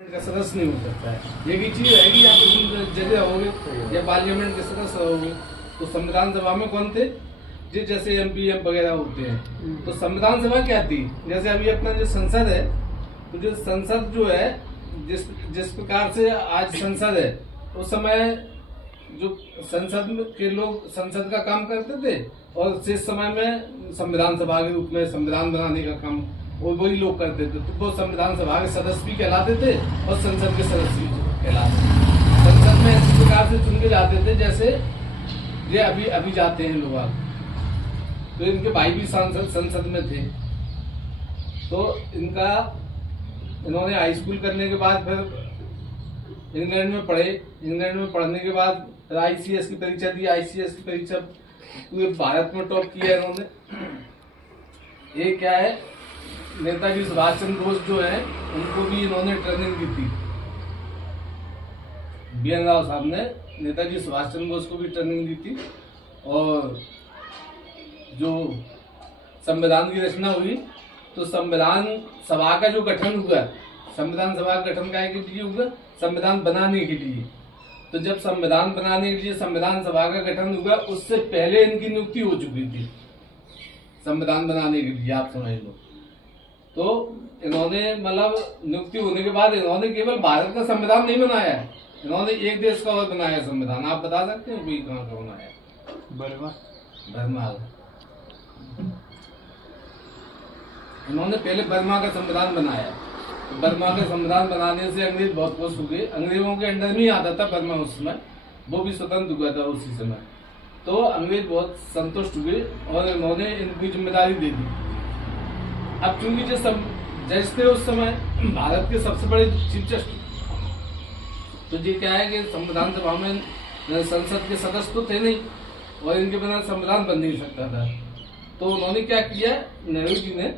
का सदस्य नहीं हो सकता है। ये भी चीज रहेगी, आप जगह होगे या पार्लियामेंट के सदस्य रहोगे तो संविधान सभा में कौन थे, जिस जैसे एमपी एम वगैरह होते हैं। तो संविधान सभा क्या थी, जैसे अभी अपना जो संसद है, तो जो संसद जो है, जिस प्रकार से आज संसद है, उस समय जो संसद के लोग संसद का काम करते थे और शेष समय में संविधान सभा के रूप में संविधान बनाने का काम वही लोग करते थे। तो वो संविधान सभा के सदस्य भी कहलाते थे और संसद के सदस्य भी कहलाते थे। संसद में इस प्रकार से चुन के जाते थे जैसे ये अभी जाते हैं लोग। तो इनके भाई भी सांसद संसद में थे। तो इन्होंने हाई स्कूल करने के बाद फिर इंग्लैंड में पढ़े। इंग्लैंड में पढ़ने के बाद ICS की परीक्षा दी। ICS की परीक्षा पूरे भारत में टॉप किया इन्होंने। ये क्या है, नेताजी सुभाष चंद्र बोस जो है उनको भी इन्होंने ट्रेनिंग दी थी। BN राव साहब ने नेताजी सुभाष चंद्र बोस को भी ट्रेनिंग दी थी। और जो संविधान की रचना हुई तो संविधान सभा का जो गठन हुआ, संविधान सभा का गठन काय के लिए हुआ, संविधान बनाने के लिए। तो जब संविधान बनाने के लिए संविधान सभा का गठन हुआ, उससे पहले इनकी नियुक्ति हो चुकी थी संविधान बनाने के लिए, आप समझ लो। तो इन्होंने मतलब नियुक्ति होने के बाद इन्होंने केवल भारत का संविधान नहीं बनाया है, इन्होंने एक देश का और बनाया संविधान। आप बता सकते हैं कोई कहाँ का बनाया? बर्मा। इन्होंने पहले बर्मा का संविधान बनाया। तो बर्मा का संविधान बनाने से अंग्रेज बहुत खुश हुए। अंग्रेजों के अंडर में ही आता था बर्मा उस समय, वो भी स्वतंत्र हुआ था उसी समय। तो अंग्रेज बहुत संतुष्ट हुए और इन्होंने इनकी जिम्मेदारी दे दी। अब चूंकि जो जज थे उस समय भारत के सबसे बड़े चीफ जस्टिस, तो ये क्या है कि संविधान सभा में संसद के सदस्य तो थे नहीं और इनके बिना संविधान बन नहीं सकता था। तो उन्होंने क्या किया, नेहरू जी ने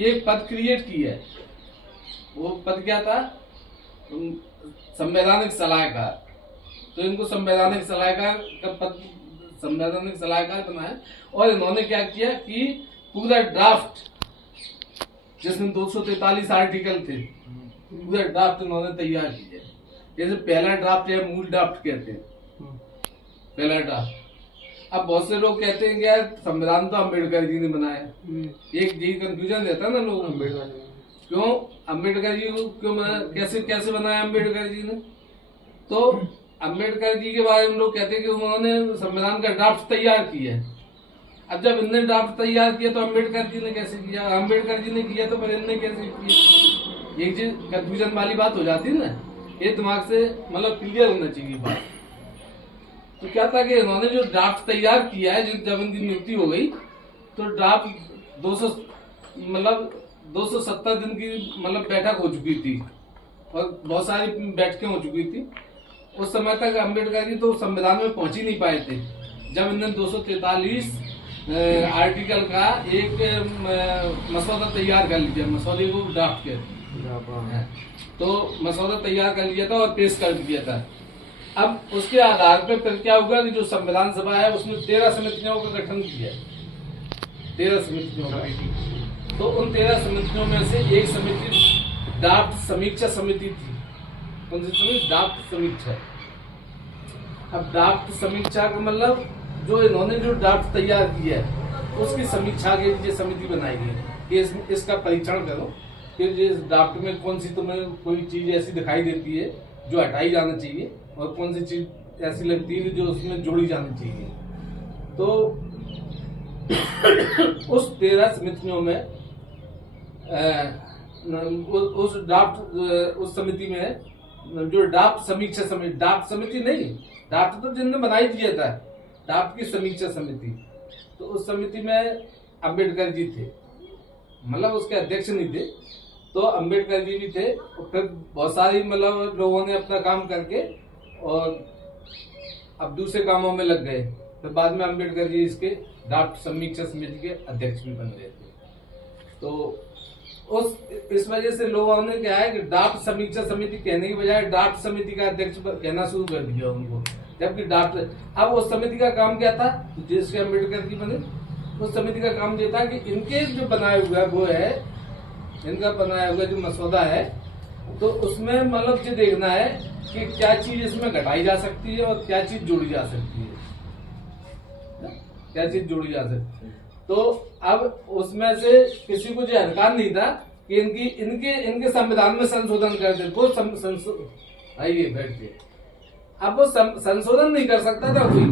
एक पद क्रिएट किया है। वो पद क्या था, संवैधानिक सलाहकार। तो इनको संवैधानिक सलाहकार का पद, संवैधानिक सलाहकार बनाया। और इन्होंने क्या किया कि पूरा ड्राफ्ट, जिसमें 243 आर्टिकल थे, पूरा ड्राफ्ट इन्होंने तैयार किया। जैसे पहला ड्राफ्ट या मूल ड्राफ्ट कहते हैं, पहला ड्राफ्ट। अब बहुत से लोग कहते हैं कि यार संविधान तो अम्बेडकर जी ने बनाया। एक यही कंफ्यूजन रहता है ना लोग, अम्बेडकर क्यों, अम्बेडकर जी को क्यों कैसे बनाया अम्बेडकर जी ने? तो अम्बेडकर जी के बारे में लोग कहते हैं कि उन्होंने संविधान का ड्राफ्ट तैयार किया। अब जब इनने ड्राफ्ट तैयार किया तो अम्बेडकर जी ने कैसे किया? अम्बेडकर जी ने किया तो फिर इनने कैसे किया? एक चीज कंफ्यूजन वाली बात हो जाती है ना, ये दिमाग से मतलब क्लियर होना चाहिए बात। तो क्या था कि इन्होंने जो ड्राफ्ट तैयार किया है, जब इनकी नियुक्ति हो गई तो ड्राफ्ट 270 दिन की मतलब बैठक हो चुकी थी और बहुत सारी बैठकें हो चुकी थी। उस समय तक अम्बेडकर जी तो संविधान में पहुंच ही नहीं पाए थे। जब इन्होंने 243 आर्टिकल का एक मसौदा तैयार कर लिया, मसौदे को ड्राफ्ट कहते हैं, तो मसौदा तैयार कर लिया था और पेश कर दिया था। अब उसके आधार पर फिर क्या होगा कि जो संविधान सभा है उसने 13 समितियों का गठन किया, 13 समितियों का। तो उन 13 समितियों में से एक समिति ड्राफ्ट समीक्षा समिति थी। कौन सी समिति? ड्राफ्ट समीक्षा। अब ड्राफ्ट समीक्षा का मतलब जो इन्होंने जो ड्राफ्ट तैयार किया है उसकी समीक्षा के लिए समिति बनाई गई कि इसका परीक्षण करो कि इस ड्राफ्ट में कौन सी तुम्हें कोई चीज ऐसी दिखाई देती है जो हटाई जाना चाहिए और कौन सी चीज ऐसी लगती है जो उसमें जोड़ी जानी चाहिए। तो उस 13 समितियों में उस समिति में जो ड्राफ्ट समीक्षा समिति, ड्राफ्ट समिति नहीं, ड्राफ्ट तो जिनने बनाई दिया था, ड्राफ्ट की समीक्षा समिति। तो उस समिति में अम्बेडकर जी थे, मतलब उसके अध्यक्ष नहीं थे, तो अम्बेडकर जी भी थे। और फिर बहुत सारी मतलब लोगों ने अपना काम करके और अब दूसरे कामों में लग गए। फिर बाद में अम्बेडकर जी इसके ड्राफ्ट समीक्षा समिति के अध्यक्ष भी बन गए थे। तो इस वजह से लोगों ने क्या है कि ड्राफ्ट समीक्षा समिति कहने की बजाय ड्राफ्ट समिति का अध्यक्ष कहना शुरू कर दिया उनको, जबकि ड्राफ्ट। अब उस समिति का काम क्या था, जिसके अम्बेडकर जी बने, उस समिति का काम ये था कि इनके जो बनाया हुआ वो है, इनका बनाया हुआ जो मसौदा है तो उसमें मतलब ये देखना है कि क्या चीज इसमें घटाई जा सकती है और क्या चीज जोड़ी जा सकती है, क्या चीज जोड़ी जा सकती है। तो अब उसमें से किसी को जो अधिकार नहीं था कि इनकी इनके इनके संविधान में संशोधन कर दे, वो आइए बैठिए। अब वो संशोधन नहीं कर सकता था कोई।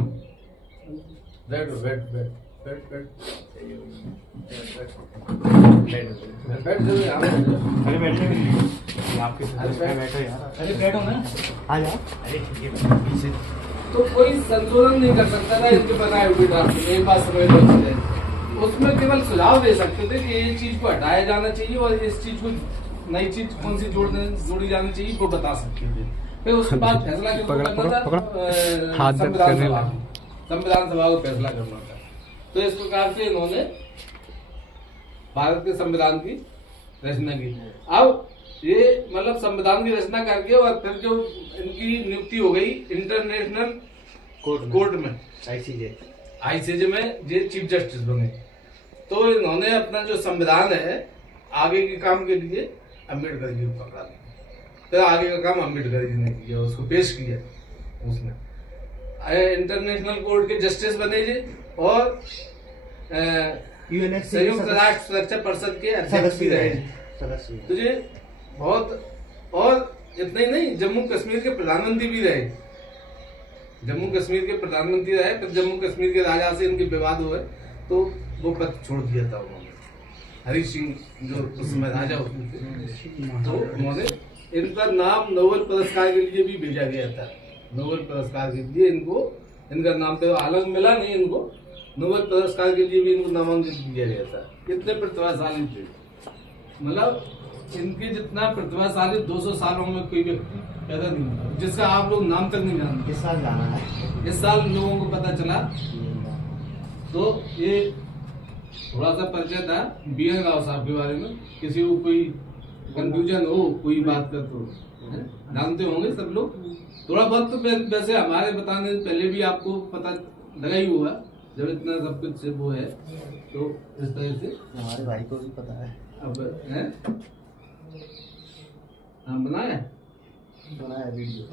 बैठो बैठ बैठ बैठ बैठ बैठ अरे बैठो आपके बैठो यार, अरे बैठो ना, आ जाओ। अरे पीछे तो कोई संशोधन नहीं कर सकता था इनके बनाए हुए ड्राफ्ट में, एक बात समझ लो। उसमें केवल सुझाव दे सकते थे कि ये चीज को हटाया जाना चाहिए और इस चीज को नई चीज कौन सी जोड़ी जानी चाहिए वो बता सकते थे। फिर उसके बाद फैसला करना था संविधान सभा को फैसला करना था। तो इस प्रकार से इन्होंने भारत के संविधान की रचना की। अब ये मतलब संविधान की रचना करके और फिर जो इनकी नियुक्ति हो गई इंटरनेशनल कोर्ट में, आईसीजे में ये चीफ जस्टिस बने। तो इन्होंने अपना जो संविधान है आगे के काम के लिए अम्बेडकर जी को पकड़ा दिया। तो आगे का काम अम्बेडकर जी ने किया, उसको पेश किया। उसमें इंटरनेशनल कोर्ट के जस्टिस बने जी और संयुक्त राष्ट्र सुरक्षा परिषद के अध्यक्ष भी रहे। तो ये बहुत, और इतना ही नहीं, जम्मू कश्मीर के प्रधानमंत्री भी रहे। जम्मू कश्मीर के प्रधानमंत्री रहे। फिर जम्मू कश्मीर के राजा से इनके विवाद हुए तो वो पद छोड़ दिया था उन्होंने। हरी सिंह जो उस समय राजा होते थे, तो उन्होंने इनका नाम नोबेल पुरस्कार के लिए भी भेजा गया था। नोबेल पुरस्कार के लिए इनको, इनका नाम तो आलम मिला नहीं, इनको नोबेल पुरस्कार के लिए भी इनको नामांकित किया गया था। कितने प्रतिभाशाली थे, मतलब इनके जितना प्रतिभाशाली 200 सालों में कोई व्यक्ति पैदा नहीं हुआ जिसका आप लोग नाम तक नहीं जानते। इस साल जाना है, इस साल लोगों को पता चला। तो ये थोड़ा सा परिचय था BN राव साहब के बारे में। किसी को कोई कंफ्यूजन हो कोई बात का तो जानते होंगे सब लोग थोड़ा बहुत। तो वैसे हमारे बताने से पहले भी आपको पता लगा ही हुआ जब इतना सब कुछ से वो है। तो इस तरह से हमारे भाई को भी पता है। अब है हम बनाए वीडियो।